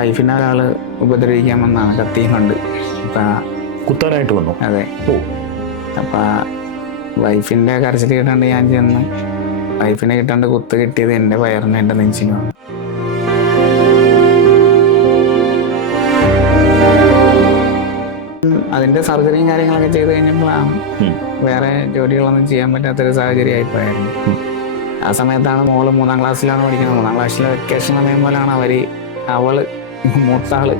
വൈഫിനെ ഒരാൾ ഉപദ്രവിക്കാൻ വന്നാണ് കത്തിയും കൊണ്ട്. അപ്പം കുത്താനായിട്ട് വന്നു? അതെ. അപ്പം വൈഫിൻ്റെ കരച്ചിൽ കിട്ടാണ്ട് ഞാൻ ചെന്ന് വൈഫിനെ കിട്ടാണ്ട് കുത്ത് കിട്ടിയത് എൻ്റെ വയറിന് എൻ്റെ നെഞ്ചിനുമാണ്. അതിൻ്റെ സർജറിയും കാര്യങ്ങളൊക്കെ ചെയ്ത് കഴിഞ്ഞപ്പോഴാണ് വേറെ ജോലികളൊന്നും ചെയ്യാൻ പറ്റാത്തൊരു സാഹചര്യമായിപ്പോയായിരുന്നു. ആ സമയത്താണ് മോള് 3ാം ക്ലാസ്സിലാണ് പഠിക്കുന്നത്. 3ാം ക്ലാസ്സിലെ വെക്കേഷൻ സമയം പോലെയാണ് അവള് മൂത്താള്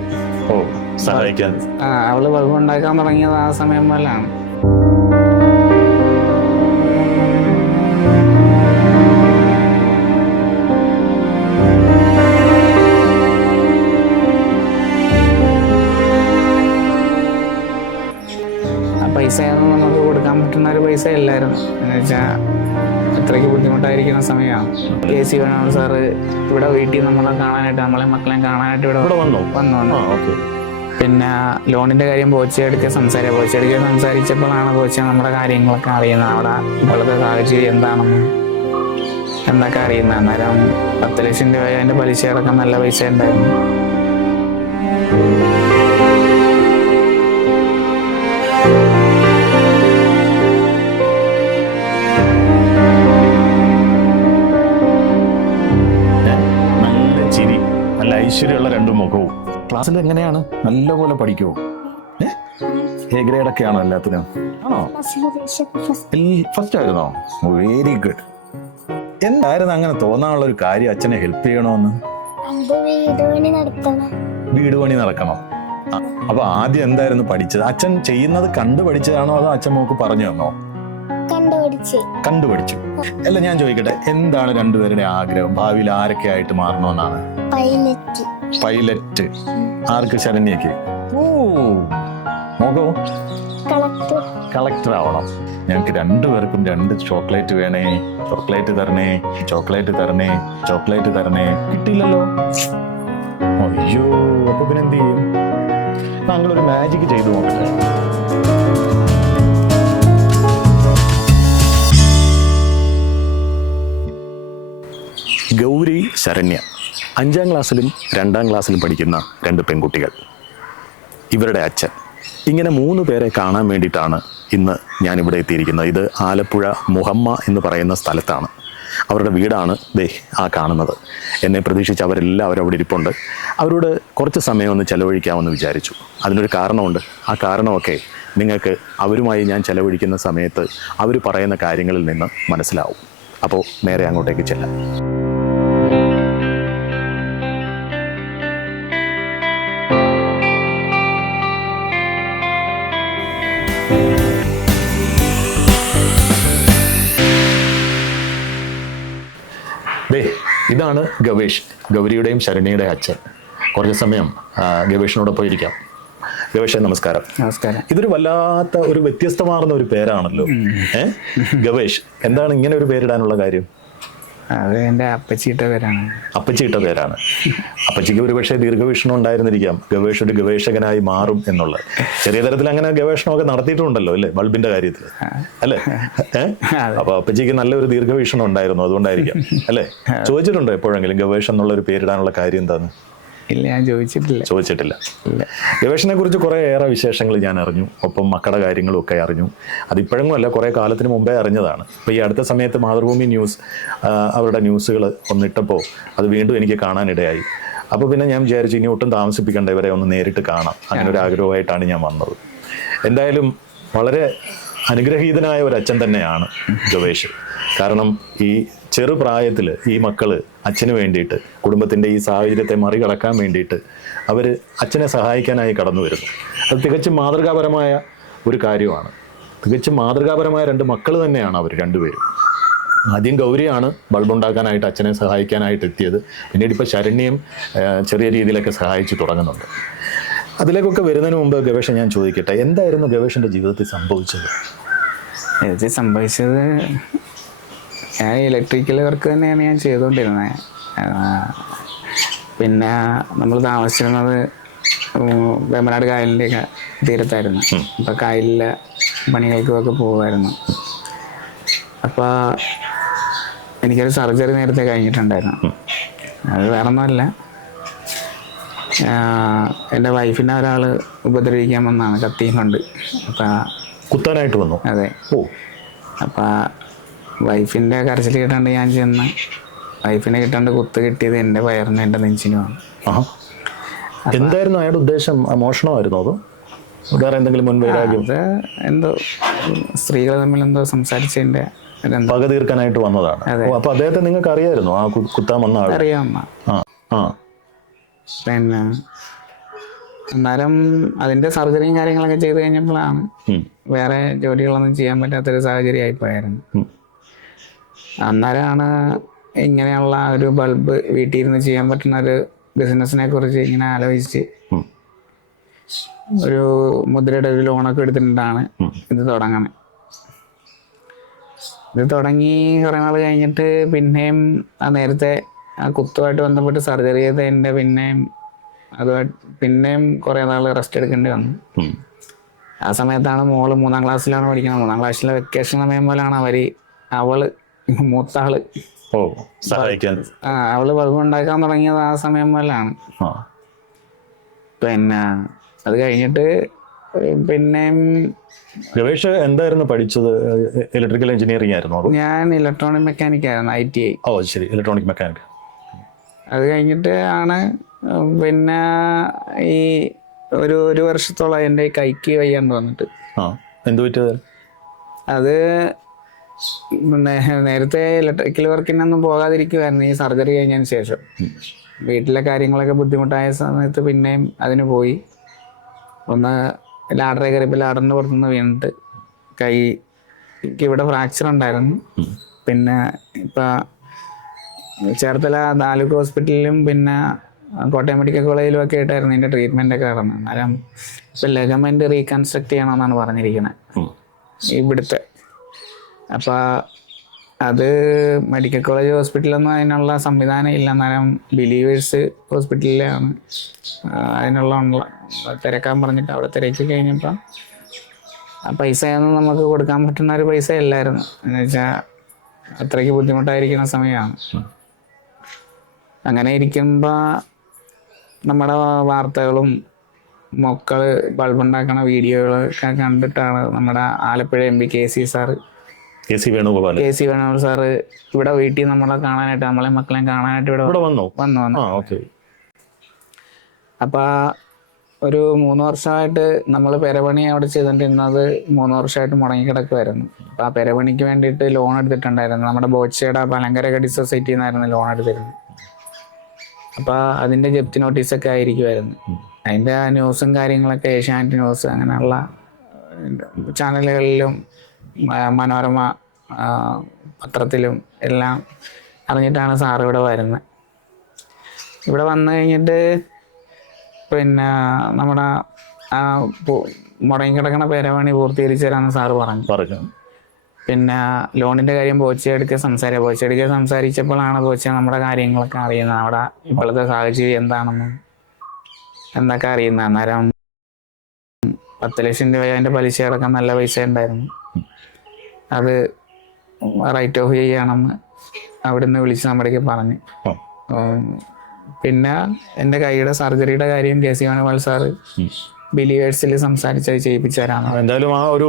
സഹായിക്കാൻ അവള് വകുപ്പുണ്ടാക്കാൻ തുടങ്ങിയത് ആ സമയം പോലെയാണ്. പൈസയൊന്നും നമുക്ക് കൊടുക്കാൻ പറ്റുന്ന ഒരു പൈസ അല്ലായിരുന്നു. എന്ന് വെച്ചാൽ അത്രയ്ക്ക് ബുദ്ധിമുട്ടായിരിക്കുന്ന സമയമാണ്. KC വേണു സാറ് ഇവിടെ വീട്ടിൽ നമ്മളെ കാണാനായിട്ട്, നമ്മളെ മക്കളെ കാണാനായിട്ട് ഇവിടെ വന്നു. പിന്നെ ലോണിൻ്റെ കാര്യം പോച്ചെടുത്ത് സംസാരിച്ചപ്പോഴാണ് പോച്ച നമ്മുടെ കാര്യങ്ങളൊക്കെ അറിയുന്നത്. അവിടെ ഇപ്പോഴത്തെ സാഹചര്യം എന്താണെന്ന് എന്നൊക്കെ അറിയുന്നത്. അന്നേരം 10 ലക്ഷം രൂപ അതിൻ്റെ പലിശ അടക്കം നല്ല പൈസ ഉണ്ടായിരുന്നു. ഐശ്വര്യമുള്ള 2 മുഖവും. ക്ലാസ്സിൽ എങ്ങനെയാണ്? നല്ലപോലെ പഠിക്കുമോ? A ഗ്രേഡ് ഒക്കെ ആണോ എല്ലാത്തിനും? ആണോ? ഫസ്റ്റ് ആയിരുന്നോ? Very good. എന്തായിരുന്നു അങ്ങനെ തോന്നാനുള്ള ഒരു കാര്യം അച്ഛനെ ഹെൽപ്പ് ചെയ്യണമെന്ന്? വീട് പണി നടക്കണം. അപ്പൊ ആദ്യം എന്തായിരുന്നു പഠിച്ചത്? അച്ഛൻ ചെയ്യുന്നത് കണ്ടു പഠിച്ചതാണോ അതോ അച്ഛൻ മോക്ക് പറഞ്ഞു തന്നോ? കണ്ടുപഠിച്ചു. അല്ല, ഞാൻ ചോദിക്കട്ടെ, എന്താണ് രണ്ടുപേരുടെ ആഗ്രഹം? ഭാവിയിൽ ആരൊക്കെ ആയിട്ട് മാറണമെന്നാണ്? പൈലറ്റ്. ആർക്ക്? ശരണ്യക്ക്. നോക്കൂ, കളക്ടർ ആവണം. ഞങ്ങൾക്ക് 2 പേർക്കും 2 ചോക്ലേറ്റ് വേണേ. ചോക്ലേറ്റ് തരണേ. കിട്ടിയില്ലല്ലോ. അയ്യോ, അപ്പൊ പിന്നെ എന്ത് ചെയ്യും? താങ്കളൊരു മാജിക് ചെയ്തു നോക്കട്ടെ. ഗൗരി, ശരണ്യ 5ാം ക്ലാസ്സിലും 2ാം ക്ലാസ്സിലും പഠിക്കുന്ന 2 പെൺകുട്ടികൾ. ഇവരുടെ അച്ഛൻ. ഇങ്ങനെ 3 പേരെ കാണാൻ വേണ്ടിയിട്ടാണ് ഇന്ന് ഞാനിവിടെ എത്തിയിരിക്കുന്നത്. ഇത് ആലപ്പുഴ മുഹമ്മ എന്ന് പറയുന്ന സ്ഥലത്താണ്. അവരുടെ വീടാണ് ദേ ആ കാണുന്നത്. എന്നെ പ്രതീക്ഷിച്ച് അവരെല്ലാവരും അവിടെ ഇരിപ്പുണ്ട്. അവരോട് കുറച്ച് സമയം ഒന്ന് ചെലവഴിക്കാമെന്ന് വിചാരിച്ചു. അതിനൊരു കാരണമുണ്ട്. ആ കാരണമൊക്കെ നിങ്ങൾക്ക് അവരുമായി ഞാൻ ചെലവഴിക്കുന്ന സമയത്ത് അവർ പറയുന്ന കാര്യങ്ങളിൽ നിന്ന് മനസ്സിലാവും. അപ്പോൾ നേരെ അങ്ങോട്ടേക്ക് ചെല്ലാം. ഇതാണ് ഗവേഷ്, ഗൗരിയുടെയും ശരണ്യയുടെയും അച്ഛൻ. കുറച്ച് സമയം ഗവേഷിനോടൊപ്പം ഇരിക്കാം. ഗവേഷ്, നമസ്കാരം. നമസ്കാരം. ഇതൊരു വല്ലാത്ത ഒരു വ്യത്യസ്തമാർന്ന ഒരു പേരാണല്ലോ. ഗവേഷ്, എന്താണ് ഇങ്ങനെ ഒരു പേരിടാനുള്ള കാര്യം? അത് എൻ്റെ അപ്പച്ചിയുടെ പേരാണ്. അപ്പച്ചിക്ക് ഒരു പക്ഷേ ദീർഘവീക്ഷണം ഉണ്ടായിരുന്നിരിക്കാം, ഗവേഷ് ഒരു ഗവേഷകനായി മാറും എന്നുള്ളത്. ചെറിയ തരത്തിൽ അങ്ങനെ ഗവേഷണമൊക്കെ നടത്തിയിട്ടുണ്ടല്ലോ അല്ലേ, ബൾബിന്റെ കാര്യത്തിൽ അല്ലേ? അപ്പൊ അപ്പച്ചിക്ക് നല്ലൊരു ദീർഘവീക്ഷണം ഉണ്ടായിരുന്നു, അതുകൊണ്ടായിരിക്കാം അല്ലേ? ചോദിച്ചിട്ടുണ്ടോ എപ്പോഴെങ്കിലും ഗവേഷ് എന്നുള്ള ഒരു പേരിടാനുള്ള കാര്യം എന്താന്ന്? ഇല്ല, ഞാൻ ചോദിച്ചിട്ടില്ല. ഗവേഷനെ കുറിച്ച് കുറേ ഏറെ വിശേഷങ്ങൾ ഞാൻ അറിഞ്ഞു. ഒപ്പം മക്കളുടെ കാര്യങ്ങളും ഒക്കെ അറിഞ്ഞു. അതിപ്പോഴൊന്നും അല്ല, കുറേ കാലത്തിന് മുമ്പേ അറിഞ്ഞതാണ്. അപ്പോൾ ഈ അടുത്ത സമയത്ത് മാതൃഭൂമി ന്യൂസ് അവരുടെ ന്യൂസുകൾ ഒന്നിട്ടപ്പോൾ അത് വീണ്ടും എനിക്ക് കാണാനിടയായി. അപ്പോൾ പിന്നെ ഞാൻ വിചാരിച്ചു ഇനി ഒട്ടും താമസിപ്പിക്കേണ്ട, ഇവരെ ഒന്ന് നേരിട്ട് കാണാം. അങ്ങനെ ഒരു ആഗ്രഹമായിട്ടാണ് ഞാൻ വന്നത്. എന്തായാലും വളരെ അനുഗ്രഹീതനായ ഒരു അച്ഛൻ തന്നെയാണ് ഗവേഷ്. കാരണം ഈ ചെറുപ്രായത്തിൽ ഈ മക്കള് അച്ഛന് വേണ്ടിയിട്ട്, കുടുംബത്തിൻ്റെ ഈ സാഹചര്യത്തെ മറികടക്കാൻ വേണ്ടിയിട്ട് അവർ അച്ഛനെ സഹായിക്കാനായി കടന്നു വരുന്നു. അത് തികച്ചും മാതൃകാപരമായ ഒരു കാര്യമാണ്. തികച്ചും മാതൃകാപരമായ 2 മക്കൾ തന്നെയാണ് അവർ 2 പേരും. ആദ്യം ഗൗരിയാണ് ബൾബുണ്ടാക്കാനായിട്ട് അച്ഛനെ സഹായിക്കാനായിട്ട് എത്തിയത്. പിന്നീട് ഇപ്പോൾ ശരണ്യയും ചെറിയ രീതിയിലൊക്കെ സഹായിച്ചു തുടങ്ങുന്നുണ്ട്. അതിലേക്കൊക്കെ വരുന്നതിന് മുമ്പ് ഗവേഷ്, ഞാൻ ചോദിക്കട്ടെ, എന്തായിരുന്നു ഗവേഷിൻ്റെ ജീവിതത്തിൽ സംഭവിച്ചത്? ഞാൻ ഇലക്ട്രിക്കൽ വർക്ക് തന്നെയാണ് ഞാൻ ചെയ്തുകൊണ്ടിരുന്നത്. പിന്നെ നമ്മൾ താമസിച്ചിരുന്നത് വേമ്പനാട് കായലിൻ്റെ തീരത്തായിരുന്നു. അപ്പോൾ കായലിലെ പണികൾക്കുമൊക്കെ പോകുമായിരുന്നു. അപ്പോൾ എനിക്കൊരു സർജറി നേരത്തെ കഴിഞ്ഞിട്ടുണ്ടായിരുന്നു. അത് വേറെ ഒന്നുമല്ല, എൻ്റെ വൈഫിനെ ഒരാൾ ഉപദ്രവിക്കാൻ വന്നാണ് കത്തിയും കൊണ്ട്. അപ്പം കുത്താനായിട്ട് വന്നു? അതെ. ഓ. അപ്പം വൈഫിൻ്റെ കരച്ചിൽ കിട്ടാണ്ട് ഞാൻ ചെന്ന് വൈഫിനെ കിട്ടാണ്ട് കുത്ത് കിട്ടിയത് എൻ്റെ വയറിന് എൻ്റെ നെഞ്ചിനുമാണ്. ആഹാ. എന്തായിരുന്നു അയാളുടെ ഉദ്ദേശം? മോഷണമായിരുന്നു അതോ വേറെ എന്തെങ്കിലും മുൻവൈരാഗ്യം? അത് എന്തോ സ്ത്രീകൾ തമ്മിൽ എന്തോ സംസാരിച്ചതിൻ്റെ പക തീർക്കാനായിട്ട് വന്നതാണ്. അപ്പൊ അദ്ദേഹത്തെ നിങ്ങൾക്ക് അറിയായിരുന്നു? ആ കുത്താൻ വന്ന ആൾ അറിയാവുന്ന. പിന്നെ എന്നാലും അതിൻ്റെ സർജറിയും കാര്യങ്ങളൊക്കെ ചെയ്ത് കഴിഞ്ഞപ്പോഴാണ് വേറെ ജോലികളൊന്നും ചെയ്യാൻ പറ്റാത്തൊരു സാഹചര്യം ആയിപ്പോയായിരുന്നു. അന്നേരമാണ് ഇങ്ങനെയുള്ള ഒരു ബൾബ് വീട്ടിൽ ഇരുന്ന് ചെയ്യാൻ പറ്റുന്ന ഒരു ബിസിനസ്സിനെ കുറിച്ച് ഇങ്ങനെ ആലോചിച്ച് ഒരു മുദ്രയുടെ ഒരു ലോണൊക്കെ എടുത്തിട്ടാണ് ഇത് തുടങ്ങണേ. ഇത് തുടങ്ങി കുറേ നാൾ കഴിഞ്ഞിട്ട് പിന്നെയും ആ നേരത്തെ ആ കുത്തുമായിട്ട് ബന്ധപ്പെട്ട് സർജറി ചെയ്തതിൻ്റെ പിന്നെയും കുറേ നാൾ റെസ്റ്റ് എടുക്കേണ്ടി വന്നു. ആ സമയത്താണ് മോള് 3ാം ക്ലാസ്സിലാണ് പഠിക്കുന്നത്. 3ാം ക്ലാസ്സിലെ വെക്കേഷൻ സമയം പോലെയാണ് അവള് മൂത്താള് അവള് ബൾബ് ഉണ്ടാക്കാൻ തുടങ്ങിയത് ആ സമയം പോലെയാണ്. പിന്നെ അത് കഴിഞ്ഞിട്ട് പിന്നെയും ഗവേഷ് എന്തായിരുന്നു പഠിച്ചത്? ഇലക്ട്രിക്കൽ എഞ്ചിനീയറിംഗ് ആയിരുന്നു? ഞാൻ ഇലക്ട്രോണിക് മെക്കാനിക് ആയിരുന്നു, ITI. ഓ ശരി, ഇലക്ട്രോണിക് മെക്കാനിക്. അത് കഴിഞ്ഞിട്ട് ആണ് പിന്നെ ഈ ഒരു വർഷത്തോളം എൻ്റെ കൈക്ക് വയ്യാണ്ട് വന്നിട്ട്. എന്ത് പറ്റിയത്? അത് നേരത്തെ ഇലക്ട്രിക്കൽ വർക്കിനൊന്നും പോകാതിരിക്കുമായിരുന്നു. ഈ സർജറി കഴിഞ്ഞതിന് ശേഷം വീട്ടിലെ കാര്യങ്ങളൊക്കെ ബുദ്ധിമുട്ടായ സമയത്ത് പിന്നെയും അതിന് പോയി. ഒന്ന് ലാഡറെ കയറിയപ്പോൾ ലാഡറിൻ്റെ പുറത്തുനിന്ന് വീണിട്ട് കൈക്ക് ഇവിടെ ഫ്രാക്ചർ ഉണ്ടായിരുന്നു. പിന്നെ ഇപ്പം ചേർത്തല താലൂക്ക് ഹോസ്പിറ്റലിലും പിന്നെ കോട്ടയം മെഡിക്കൽ കോളേജിലും ഒക്കെ ആയിട്ടായിരുന്നു ഇതിൻ്റെ ട്രീറ്റ്മെൻറ്റൊക്കെ നടന്നത്. അന്നേരം ഇപ്പം ലെഗമെൻറ്റ് റീകൺസ്ട്രക്ട് ചെയ്യണമെന്നാണ് പറഞ്ഞിരിക്കുന്നത് ഇവിടുത്തെ. അപ്പോൾ അത് മെഡിക്കൽ കോളേജ് ഹോസ്പിറ്റലൊന്നും അതിനുള്ള സംവിധാനം ഇല്ല. അന്നേരം ബിലീവേഴ്സ് ഹോസ്പിറ്റലിലാണ് അതിനുള്ള തിരക്കാൻ പറഞ്ഞിട്ട് അവിടെ തിരക്കി കഴിഞ്ഞപ്പോൾ ആ പൈസയൊന്നും നമുക്ക് കൊടുക്കാൻ പറ്റുന്ന ഒരു പൈസ അല്ലായിരുന്നു. എന്ന് വെച്ചാൽ അത്രയ്ക്ക് ബുദ്ധിമുട്ടായിരിക്കുന്ന സമയമാണ്. അങ്ങനെ ഇരിക്കുമ്പോൾ നമ്മുടെ വാർത്തകളും മക്കൾ ബൾബുണ്ടാക്കണ വീഡിയോകളൊക്കെ കണ്ടിട്ടാണ് നമ്മുടെ Alappuzha MP KC Venugopal sir ഇവിടെ വീട്ടിൽ നമ്മളെ കാണാനായിട്ട്, നമ്മളെ മക്കളെയും കാണാനായിട്ട് ഇവിടെ വന്നു. അപ്പൊ ഒരു 3 വർഷമായിട്ട് നമ്മൾ പെരപണി അവിടെ ചെയ്തിട്ടിരുന്നത് 3 വർഷമായിട്ട് മുടങ്ങിക്കിടക്കുമായിരുന്നു. അപ്പൊ ആ പെരപണിക്ക് വേണ്ടിയിട്ട് ലോൺ എടുത്തിട്ടുണ്ടായിരുന്നു. നമ്മുടെ ബോച്ചയുടെ പലങ്കര കടി സൊസൈറ്റിയിൽ നിന്നായിരുന്നു ലോൺ എടുത്തിരുന്നത്. അപ്പൊ അതിന്റെ ജപ്തി നോട്ടീസൊക്കെ ആയിരിക്കുമായിരുന്നു. അതിന്റെ ന്യൂസും കാര്യങ്ങളൊക്കെ ഏഷ്യാനെറ്റ് ന്യൂസ് അങ്ങനെയുള്ള ചാനലുകളിലും മനോരമ പത്രത്തിലും എല്ലാം അറിഞ്ഞിട്ടാണ് സാറ് ഇവിടെ വരുന്നത്. ഇവിടെ വന്നു കഴിഞ്ഞിട്ട് പിന്നെ നമ്മുടെ മുടങ്ങിക്കിടക്കണ പെരപണി പൂർത്തീകരിച്ചു തരാമെന്ന് സാറ് പറഞ്ഞു. പിന്നെ ലോണിൻ്റെ കാര്യം ബോച്ചയെടുക്കെ സംസാരിച്ചപ്പോഴാണ് ബോച്ച നമ്മുടെ കാര്യങ്ങളൊക്കെ അറിയുന്നത്, അവിടെ ഇപ്പോഴത്തെ സാഹചര്യം എന്താണെന്നും എന്നൊക്കെ അറിയുന്നത്. അന്നേരം 10 ലക്ഷം രൂപ അതിൻ്റെ പലിശ അടക്കം നല്ല പൈസ ഉണ്ടായിരുന്നു. അത് റൈറ്റ് ഓഫ് ചെയ്യണമെന്ന് അവിടുന്ന് വിളിച്ച് നമ്മുടെയൊക്കെ പറഞ്ഞു. പിന്നെ എൻ്റെ കൈയുടെ സർജറിയുടെ കാര്യം KC വേണുഗോപാൽ സാറ് ബിലീവേഴ്സിൽ സംസാരിച്ചത് ചെയ്യിപ്പിച്ചു തരാമെന്ന്. എന്തായാലും ആ ഒരു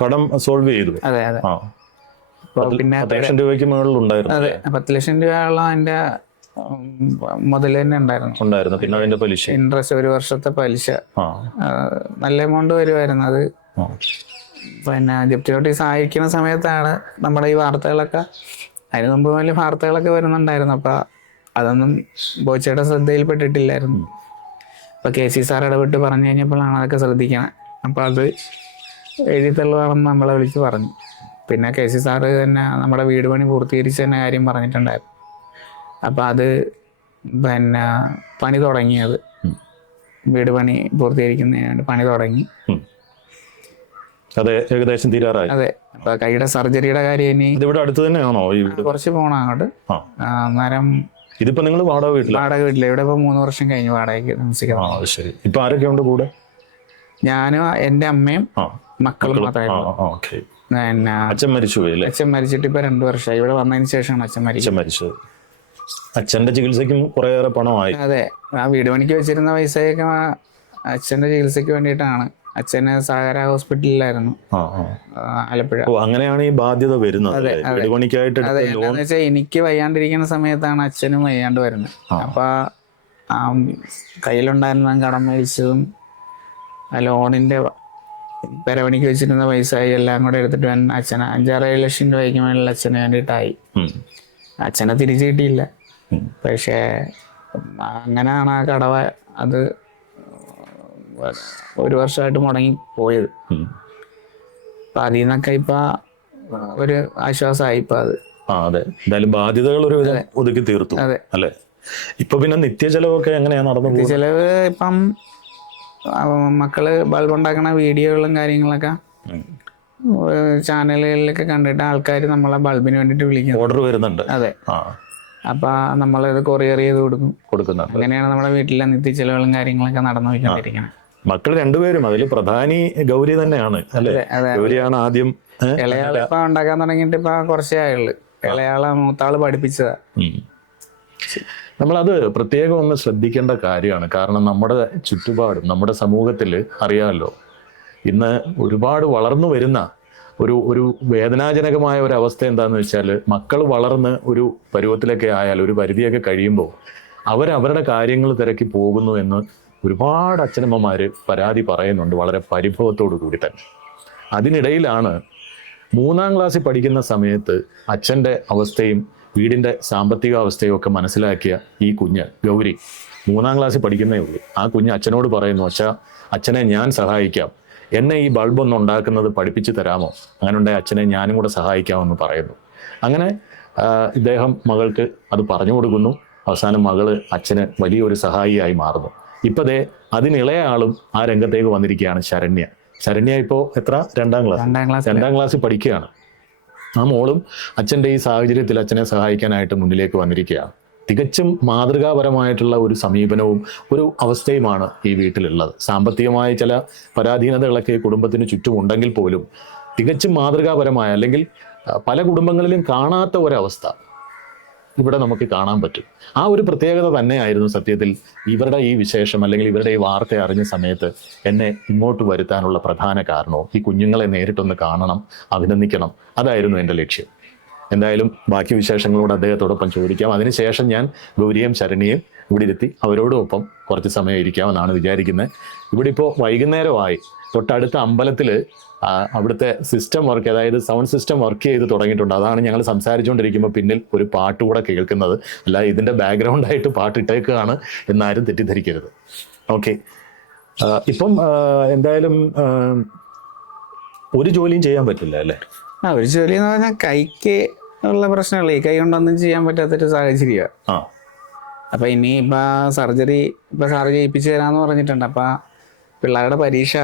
കടം സോൾവ് ചെയ്തു. അതെ. പിന്നെ 10 ലക്ഷം രൂപയ്ക്ക് മുകളിലുണ്ടായിരുന്നു. അതെ, 10 ലക്ഷം രൂപയുള്ള അതിൻ്റെ മുതൽ തന്നെ ഉണ്ടായിരുന്നു. പിന്നെ അതിന്റെ പലിശ, ഇൻട്രസ്റ്റ്, 1 വർഷത്തെ പലിശ നല്ല എമൗണ്ട് വരുമായിരുന്നു. അത് പിന്നെ ജപ്തി നോട്ടീസ് അയക്കുന്ന സമയത്താണ് നമ്മുടെ ഈ വാർത്തകളൊക്കെ, അതിന് മുമ്പ് വലിയ വാർത്തകളൊക്കെ വരുന്നുണ്ടായിരുന്നു. അപ്പം അതൊന്നും ബോച്ചയുടെ ശ്രദ്ധയിൽപ്പെട്ടിട്ടില്ലായിരുന്നു. അപ്പോൾ KC സാർ ഇടപെട്ട് പറഞ്ഞു കഴിഞ്ഞപ്പോഴാണ് അതൊക്കെ ശ്രദ്ധിക്കണം. അപ്പോൾ അത് എഴുതിത്തള്ളുവാണെന്ന് നമ്മളെ വിളിച്ച് പറഞ്ഞു. പിന്നെ KC സാറ് തന്നെ നമ്മുടെ വീട് പണി പൂർത്തീകരിച്ച് തന്നെ കാര്യം പറഞ്ഞിട്ടുണ്ടായിരുന്നു. അപ്പോൾ അത് പിന്നെ പണി തുടങ്ങിയത്, വീട് പണി പൂർത്തീകരിക്കുന്നതിനാണ് പണി തുടങ്ങി. അതെ, ഏകദേശം തീരാറായി. അതെ. അപ്പൊ കൈയുടെ സർജറിയുടെ കാര്യം ഇനി ഇവിടെ അടുത്ത് തന്നെയാണോ? ഈ വീട് കുറച്ച് പോണം അങ്ങോട്ട്. അന്നേരം ഇതിപ്പോ നിങ്ങൾ വാടക വീട്ടില? ഇവിടെ ഇപ്പൊ 3 വർഷം കഴിഞ്ഞു വാടകയ്ക്ക് താമസിക്കുന്നത്. ശരി. ഇപ്പൊ ആരൊക്കെ ഉണ്ട് കൂടെ? ഞാനും എൻ്റെ അമ്മയും മക്കളും മാത്രമായിരുന്നു. പിന്നെ അച്ഛൻ മരിച്ചു പോയി അല്ലേ? അച്ഛൻ മരിച്ചിട്ട് ഇപ്പൊ 2 വർഷമായി. ഇവിടെ വന്നതിന് ശേഷമാണ് അച്ഛൻ മരിച്ചത്. അച്ഛന്റെ ചികിത്സയ്ക്കും കുറേയേറെ പണമായി. അതെ, ആ വീട് പണിക്ക് വെച്ചിരുന്ന പൈസയൊക്കെ അച്ഛൻ്റെ ചികിത്സയ്ക്ക് വേണ്ടിയിട്ടാണ്. അച്ഛന് സഹകര ഹോസ്പിറ്റലിലായിരുന്നു ആലപ്പുഴ. അങ്ങനെയാണ് ഈ ബാധ്യത വരുന്നത്. വീട് പണിക്കായിട്ട് അതെ, എന്താണെന്ന് വെച്ചാൽ എനിക്ക് വയ്യാണ്ടിരിക്കുന്ന സമയത്താണ് അച്ഛനും വയ്യാണ്ട് വരുന്നത്. അപ്പൊ ആ കയ്യിലുണ്ടായിരുന്ന കടം മേടിച്ചതും ആ ലോണിന്റെ പെരപണിക്ക് വെച്ചിരുന്ന പൈസ എല്ലാം കൂടെ എടുത്തിട്ട് അച്ഛന് 5-6 ലക്ഷം രൂപയ്ക്ക് മേളിൽ അച്ഛന് വേണ്ടിയിട്ടായി. അച്ഛനെ തിരിച്ചു കിട്ടിയില്ല. പക്ഷേ അങ്ങനെയാണ് ആ കടവ അത് 1 വർഷമായിട്ട് മുടങ്ങി പോയത്. അപ്പൊ അതിൽ നിന്നൊക്കെ ഇപ്പൊ ഒരു ആശ്വാസമായി ഇപ്പൊ അത്. അതെ, എന്തായാലും ബാധ്യതകൾ ഒരു ഒതുക്കി തീർത്തു. അതെ അല്ലെ. ഇപ്പൊ പിന്നെ നിത്യചെലവൊക്കെ എങ്ങനെയാ നടന്നു? നിത്യചെലവ് ഇപ്പം മക്കള് ബൾബ് ഉണ്ടാക്കുന്ന വീഡിയോകളും കാര്യങ്ങളൊക്കെ ചാനലുകളിലൊക്കെ കണ്ടിട്ട് ആൾക്കാർ നമ്മളെ ബൾബിന് വേണ്ടിട്ട് വിളിക്കും. ഓർഡർ വരുന്നുണ്ട്. അതെ, അപ്പൊ നമ്മളിത് കൊറിയർ ചെയ്ത് കൊടുക്കുന്നുണ്ട്. അങ്ങനെയാണ് നമ്മുടെ വീട്ടിലെ നിത്യചെലവുകളും കാര്യങ്ങളൊക്കെ നടന്നു പോയിക്കൊണ്ടിരിക്കുന്നത്. മക്കൾ രണ്ടുപേരും അതിൽ പ്രധാനി ഗൗരി തന്നെയാണ് അല്ലെ? ഗൗരിയാണ് ആദ്യം. ഇളയാള് ഇപ്പൊ ഉണ്ടാക്കാൻ തുടങ്ങിയിട്ട് ഇപ്പൊ കുറച്ചേ ആയുള്ളു. ഇളയാളെ മൂത്താള് പഠിപ്പിച്ചതാ. നമ്മളത് പ്രത്യേകം ഒന്ന് ശ്രദ്ധിക്കേണ്ട കാര്യമാണ്. കാരണം നമ്മുടെ ചുറ്റുപാടും നമ്മുടെ സമൂഹത്തിൽ അറിയാമല്ലോ, ഇന്ന് ഒരുപാട് വളർന്നു വരുന്ന ഒരു വേദനാജനകമായ ഒരു അവസ്ഥ എന്താണെന്ന് വെച്ചാൽ, മക്കൾ വളർന്ന് ഒരു പരുവത്തിലൊക്കെ ആയാൽ, ഒരു പരിധിയൊക്കെ കഴിയുമ്പോൾ അവരവരുടെ കാര്യങ്ങൾ തിരക്കി പോകുന്നു എന്ന് ഒരുപാട് അച്ഛനമ്മമാർ പരാതി പറയുന്നുണ്ട്, വളരെ പരിഭവത്തോടു കൂടി തന്നെ. അതിനിടയിലാണ് 3ാം ക്ലാസ്സിൽ പഠിക്കുന്ന സമയത്ത് അച്ഛൻ്റെ അവസ്ഥയും വീടിൻ്റെ സാമ്പത്തിക അവസ്ഥയും ഒക്കെ മനസ്സിലാക്കിയ ഈ കുഞ്ഞ് ഗൗരി 3ാം ക്ലാസ്സിൽ പഠിക്കുന്നേ ഉള്ളൂ. ആ കുഞ്ഞ് അച്ഛനോട് പറയുന്നു, അച്ഛനെ ഞാൻ സഹായിക്കാം, എന്നെ ഈ ബൾബൊന്നും ഉണ്ടാക്കുന്നത് പഠിപ്പിച്ചു തരാമോ? അങ്ങനെ ഉണ്ടായി അച്ഛനെ ഞാനും കൂടെ സഹായിക്കാമെന്ന് പറയുന്നു. അങ്ങനെ ഇദ്ദേഹം മകൾക്ക് അത് പറഞ്ഞു കൊടുക്കുന്നു. അവസാനം മകള് അച്ഛന് വലിയൊരു സഹായിയായി മാറുന്നു. ഇപ്പതേ അതിനിളയ ആളും ആ രംഗത്തേക്ക് വന്നിരിക്കുകയാണ്, ശരണ്യ ഇപ്പോൾ എത്ര? 2ാം ക്ലാസ്സിൽ പഠിക്കുകയാണ്. ആ മോളും അച്ഛൻ്റെ ഈ സാഹചര്യത്തിൽ അച്ഛനെ സഹായിക്കാനായിട്ട് മുന്നിലേക്ക് വന്നിരിക്കുകയാണ്. തികച്ചും മാതൃകാപരമായിട്ടുള്ള ഒരു സമീപനവും ഒരു അവസ്ഥയുമാണ് ഈ വീട്ടിലുള്ളത്. സാമ്പത്തികമായ ചില പരാധീനതകളൊക്കെ കുടുംബത്തിന് ചുറ്റും ഉണ്ടെങ്കിൽ പോലും തികച്ചും മാതൃകാപരമായ, അല്ലെങ്കിൽ പല കുടുംബങ്ങളിലും കാണാത്ത ഒരവസ്ഥ ഇവിടെ നമുക്ക് കാണാൻ പറ്റും. ആ ഒരു പ്രത്യേകത തന്നെയായിരുന്നു സത്യത്തിൽ ഇവരുടെ ഈ വിശേഷം, അല്ലെങ്കിൽ ഇവരുടെ ഈ വാർത്ത അറിഞ്ഞ സമയത്ത് എന്നെ ഇങ്ങോട്ട് വരുത്താനുള്ള പ്രധാന കാരണവും. ഈ കുഞ്ഞുങ്ങളെ നേരിട്ടൊന്ന് കാണണം, അഭിനന്ദിക്കണം, അതായിരുന്നു എൻ്റെ ലക്ഷ്യം. എന്തായാലും ബാക്കി വിശേഷങ്ങളോട് അദ്ദേഹത്തോടൊപ്പം ചോദിക്കാം. അതിനുശേഷം ഞാൻ ഗൗരിയും ശരണ്യയും ഇവിടെ ഇരുത്തി അവരോടൊപ്പം കുറച്ച് സമയം ഇരിക്കാമെന്നാണ് വിചാരിക്കുന്നത്. ഇവിടെ ഇപ്പോൾ വൈകുന്നേരമായി. തൊട്ടടുത്ത അമ്പലത്തിൽ അവിടുത്തെ സിസ്റ്റം വർക്ക്, അതായത് സൗണ്ട് സിസ്റ്റം വർക്ക് ചെയ്ത് തുടങ്ങിയിട്ടുണ്ട്. അതാണ് ഞങ്ങൾ സംസാരിച്ചുകൊണ്ടിരിക്കുമ്പോൾ പിന്നിൽ ഒരു പാട്ട് കൂടെ കേൾക്കുന്നത്. അല്ല, ഇതിൻ്റെ ബാക്ക്ഗ്രൗണ്ടായിട്ട് പാട്ടിട്ടേക്കാണ് എന്നാരും തെറ്റിദ്ധരിക്കരുത്. ഓക്കെ, ഇപ്പം എന്തായാലും ഒരു ജോലിയും ചെയ്യാൻ പറ്റില്ല അല്ലേ? ഒരു ജോലി എന്ന് പറഞ്ഞാൽ കൈക്ക് ഉള്ള പ്രശ്നങ്ങൾ, ഈ കൈ കൊണ്ടൊന്നും ചെയ്യാൻ പറ്റാത്തൊരു സാഹചര്യമാണ്. അപ്പൊ ഇനി സർജറി ചെയ്യിപ്പിച്ചു തരാന്ന് പറഞ്ഞിട്ടുണ്ട്. അപ്പൊ പിള്ളേരുടെ പരീക്ഷ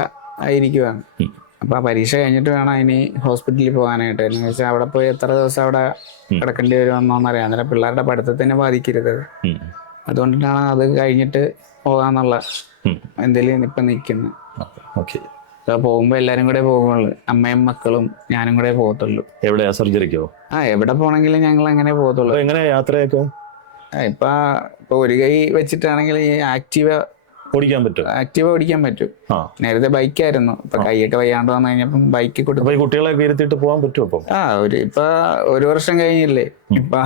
ആയിരിക്കുവാണ്. അപ്പൊ ആ പരീക്ഷ കഴിഞ്ഞിട്ട് വേണം ഇനി ഹോസ്പിറ്റലിൽ പോകാനായിട്ട്. എന്ന് വെച്ചാൽ അവിടെ പോയി എത്ര ദിവസം അവിടെ കിടക്കേണ്ടി വരുമെന്നറിയാം. അന്നേരം പിള്ളേരുടെ പഠിത്തത്തിനെ ബാധിക്കരുത്. അതുകൊണ്ടിട്ടാണ് അത് കഴിഞ്ഞിട്ട് പോകാന്നുള്ള എന്തെങ്കിലും ഇപ്പൊ നിൽക്കുന്നത്. പോകുമ്പോ എല്ലാരും കൂടെ പോകുള്ളൂ. അമ്മയും മക്കളും ഞാനും കൂടെ പോകത്തുള്ളൂ. എവിടെയാ സർജറിക്കോ? എവിടെ പോണെങ്കിലും ഞങ്ങൾ അങ്ങനെ പോകത്തുള്ളൂ. എങ്ങനെയാ യാത്രയൊക്കെ? ഇപ്പൊ ഒരു കൈ വെച്ചിട്ടാണെങ്കിൽ ഈ ആക്റ്റീവ ഓടിക്കാൻ പറ്റും. നേരത്തെ ബൈക്കായിരുന്നു. ഇപ്പൊ കൈയൊക്കെ വയ്യാണ്ട് വന്നു കഴിഞ്ഞപ്പം ബൈക്ക് കൊടുത്തു. കുട്ടികളെ ഇരുത്തിട്ട് പോകാൻ പറ്റുമോ? ഇപ്പൊ 1 വർഷം കഴിഞ്ഞില്ലേ, ഇപ്പൊ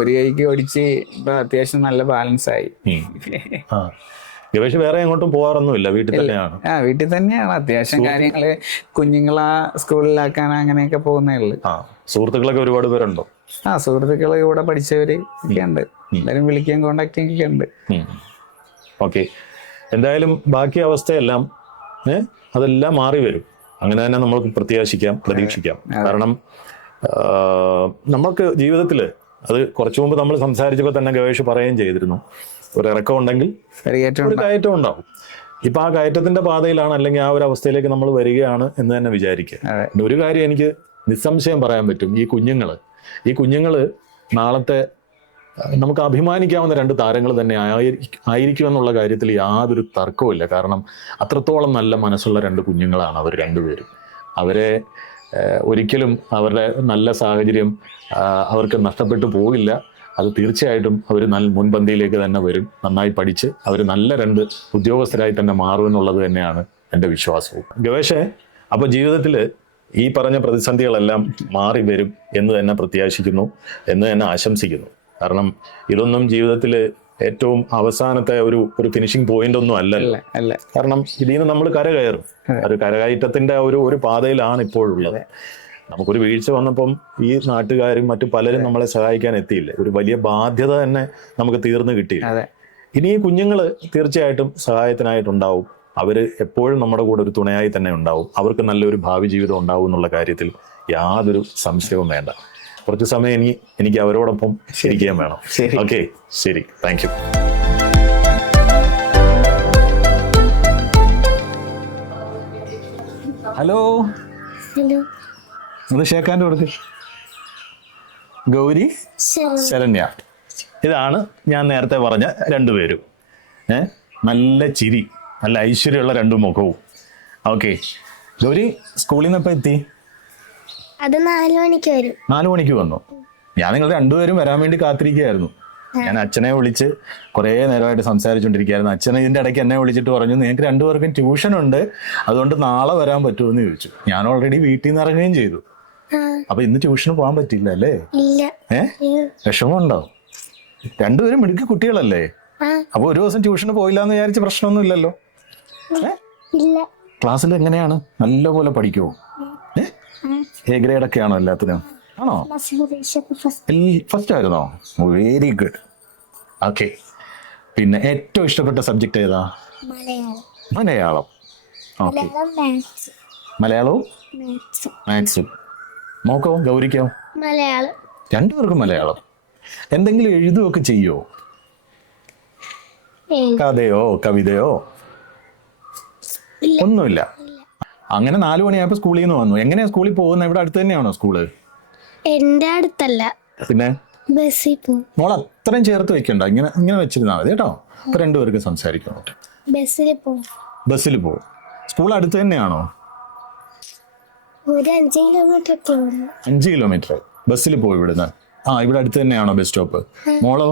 ഒരു കൈക്ക് ഓടിച്ച് ഇപ്പൊ അത്യാവശ്യം നല്ല ബാലൻസ് ആയി. വേറെ എങ്ങോട്ടും പോകാറൊന്നുമില്ല, വീട്ടിൽ തന്നെയാണ്? വീട്ടിൽ തന്നെയാണ്. അത്യാവശ്യം കാര്യങ്ങള് കുഞ്ഞുങ്ങളെ സ്കൂളിലാക്കാൻ അങ്ങനെയൊക്കെ പോകുന്നേ ഉള്ളു. സുഹൃത്തുക്കളൊക്കെ ഒരുപാട് പേരുണ്ടോ? സുഹൃത്തുക്കള് കൂടെ പഠിച്ചവര് ഒക്കെ ഉണ്ട്. എല്ലാരും വിളിക്കാൻ കോണ്ടാക്ടിങ് ഒക്കെ ഉണ്ട്. ഓക്കെ, എന്തായാലും ബാക്കി അവസ്ഥയെല്ലാം അതെല്ലാം മാറി വരും. അങ്ങനെ തന്നെ നമ്മൾക്ക് പ്രതീക്ഷിക്കാം. കാരണം നമ്മൾക്ക് ജീവിതത്തിൽ അത് കുറച്ചു മുമ്പ് നമ്മൾ സംസാരിച്ചപ്പോൾ തന്നെ ഗവേഷ് പറയുകയും ചെയ്തിരുന്നു, ഒരു ഇറക്കം ഉണ്ടെങ്കിൽ ഒരു കയറ്റം ഉണ്ടാവും. ഇപ്പൊ ആ കയറ്റത്തിന്റെ പാതയിലാണ്, അല്ലെങ്കിൽ ആ ഒരു അവസ്ഥയിലേക്ക് നമ്മൾ വരികയാണ് എന്ന് തന്നെ വിചാരിക്കുക. ഒരു കാര്യം എനിക്ക് നിസ്സംശയം പറയാൻ പറ്റും, ഈ കുഞ്ഞുങ്ങള് നാളത്തെ നമുക്ക് അഭിമാനിക്കാവുന്ന 2 താരങ്ങൾ തന്നെ ആയിരിക്കുമെന്നുള്ള കാര്യത്തിൽ യാതൊരു തർക്കവുമില്ല. കാരണം അത്രത്തോളം നല്ല മനസ്സുള്ള 2 കുഞ്ഞുങ്ങളാണ് അവർ രണ്ടുപേരും. അവരെ ഒരിക്കലും അവരുടെ നല്ല സാഹചര്യം അവർക്ക് നഷ്ടപ്പെട്ടു പോകില്ല. അത് തീർച്ചയായിട്ടും അവർ നല്ല മുൻപന്തിയിലേക്ക് തന്നെ വരും. നന്നായി പഠിച്ച് അവർ നല്ല 2 ഉദ്യോഗസ്ഥരായി തന്നെ മാറുമെന്നുള്ളത് തന്നെയാണ് എൻ്റെ വിശ്വാസവും. ഗവേഷേ, അപ്പോൾ ജീവിതത്തിൽ ഈ പറഞ്ഞ പ്രതിസന്ധികളെല്ലാം മാറി വരും എന്ന് തന്നെ പ്രത്യാശിക്കുന്നു, എന്ന് തന്നെ ആശംസിക്കുന്നു. കാരണം ഇതൊന്നും ജീവിതത്തിൽ ഏറ്റവും അവസാനത്തെ ഒരു ഫിനിഷിംഗ് പോയിന്റ് ഒന്നും അല്ലല്ലോ. കാരണം ഇതിൽ നിന്ന് നമ്മൾ കരകയറും. ഒരു കരകയറ്റത്തിന്റെ ഒരു പാതയിലാണ് ഇപ്പോഴുള്ളത്. നമുക്കൊരു വീഴ്ച വന്നപ്പം ഈ നാട്ടുകാരും മറ്റു പലരും നമ്മളെ സഹായിക്കാൻ എത്തിയില്ല. ഒരു വലിയ ബാധ്യത തന്നെ നമുക്ക് തീർന്നു കിട്ടിയില്ല. ഇനി ഈ കുഞ്ഞുങ്ങൾ തീർച്ചയായിട്ടും സഹായത്തിനായിട്ടുണ്ടാവും. അവർ എപ്പോഴും നമ്മുടെ കൂടെ ഒരു തുണയായി തന്നെ ഉണ്ടാവും. അവർക്ക് നല്ലൊരു ഭാവി ജീവിതം ഉണ്ടാവും എന്നുള്ള കാര്യത്തിൽ യാതൊരു സംശയവും വേണ്ട. കുറച്ച് സമയം എനിക്ക് അവരോടൊപ്പം ഇരിക്കാൻ വേണം. ഓക്കെ, ശരി, താങ്ക് യു. ഹലോ, അത് ഷേക്കാൻ്റെ കൊടുക്ക്. ഗൗരി, ശരണ്യ, ഇതാണ് ഞാൻ നേരത്തെ പറഞ്ഞ 2 പേരും. നല്ല ചിരി, നല്ല ഐശ്വര്യമുള്ള 2 മുഖവും. ഓക്കെ, ഗൗരി സ്കൂളിൽ നിന്ന് എപ്പോൾ എത്തി? അത് 4 മണിക്ക് വരും. 4 മണിക്ക് വന്നു. ഞാൻ നിങ്ങൾ 2 പേരും വരാൻ വേണ്ടി കാത്തിരിക്കുകയായിരുന്നു. ഞാൻ അച്ഛനെ വിളിച്ച് കുറേ നേരമായിട്ട് സംസാരിച്ചുകൊണ്ടിരിക്കുകയായിരുന്നു. അച്ഛൻ ഇതിൻ്റെ ഇടയ്ക്ക് എന്നെ വിളിച്ചിട്ട് പറഞ്ഞു, നിങ്ങൾക്ക് 2 പേർക്കും ട്യൂഷൻ ഉണ്ട്, അതുകൊണ്ട് നാളെ വരാൻ പറ്റുമെന്ന് ചോദിച്ചു. ഞാൻ ഓൾറെഡി വീട്ടിൽ നിന്ന് ഇറങ്ങുകയും ചെയ്തു. അപ്പൊ ഇന്ന് ട്യൂഷന് പോകാൻ പറ്റില്ല അല്ലേ? വിഷമമുണ്ടോ? 2 പേരും മിടുക്കി കുട്ടികളല്ലേ? അപ്പൊ ഒരു ദിവസം ട്യൂഷന് പോയില്ല എന്ന് വിചാരിച്ച പ്രശ്നമൊന്നും ഇല്ലല്ലോ? ക്ലാസ്സിൽ എങ്ങനെയാണ്? നല്ലപോലെ പഠിക്കുമോ? എ ഗ്രേഡ് ഒക്കെ ആണോ എല്ലാത്തിനും? ആണോ? ഫസ്റ്റ് ആയിരുന്നോ? Very good. ഓക്കെ, പിന്നെ ഏറ്റവും ഇഷ്ടപ്പെട്ട സബ്ജക്ട് ഏതാ? മലയാളം. ഓക്കെ, മലയാളവും മാത്സും. നോക്കോ ഗൗരിക്കോ? മലയാളം. 2 പേർക്കും മലയാളം. എന്തെങ്കിലും എഴുതുകയൊക്കെ ചെയ്യോ? കഥയോ കവിതയോ? ഒന്നുമില്ല. അങ്ങനെ 4 മണിയായപ്പോ സ്കൂളിൽ നിന്ന് വന്നു. എങ്ങനെയാ സ്കൂളിൽ പോകുന്നത്? ഇവിടെ അടുത്ത് തന്നെയാണോ സ്കൂള്? എന്റെ അടുത്തല്ല, പിന്നെ ബസ്സിൽ പോകും. മോൾ അത്രയും ചേർത്ത് വെക്കണ്ട, ഇങ്ങനെ വെച്ചിരുന്നാൽ മതി കേട്ടോ. അപ്പൊ 2 പേർക്ക് സംസാരിക്കണം. ബസ്സിൽ പോകും. ബസ്സിൽ പോകും. സ്കൂൾ അടുത്ത് തന്നെയാണോ? ഒരു 5 കിലോമീറ്റർ ഒക്കെ ഉണ്ട്. 5 കിലോമീറ്റർ ബസ്സിൽ പോയി ഇവിടുന്ന്. ഇവിടെ അടുത്ത് തന്നെയാണോ ബസ് സ്റ്റോപ്പ്? മോളോ?